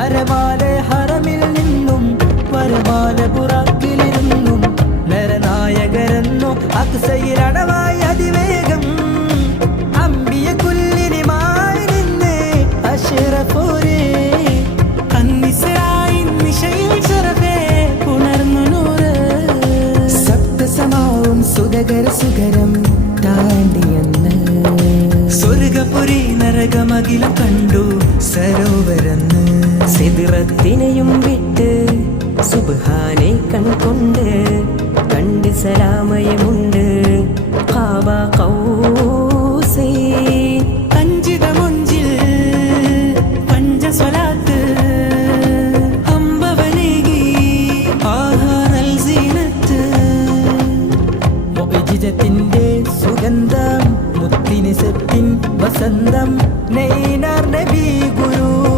ഹരമാലെ ഹറമിൽ നിന്നും വരമാല പുറാക്കിലിരുന്നും നരനായകരെന്നു അക്സയിലടവായി അതിവേഗം അമ്പിയ കുല്ലിനിമായി നിന്ന് അഷ്റഫോരേ അന്നിസറായി നിശയിൽ ശറഫേ പുണർന്നു നൂറ് സപ്തസമാവും സുഖകര സുഖരം താണ്ടിയെന്ന് സ്വർഗപുരി നരകമകിലം കണ്ടു സരോവരന്ന് സിദ്റത്തിനെയും വിട്ട് സുബ്ഹാനെ കൺകൊണ്ട് കണ്ട് സലാമയമുണ്ട് ഖാബ ഖൗ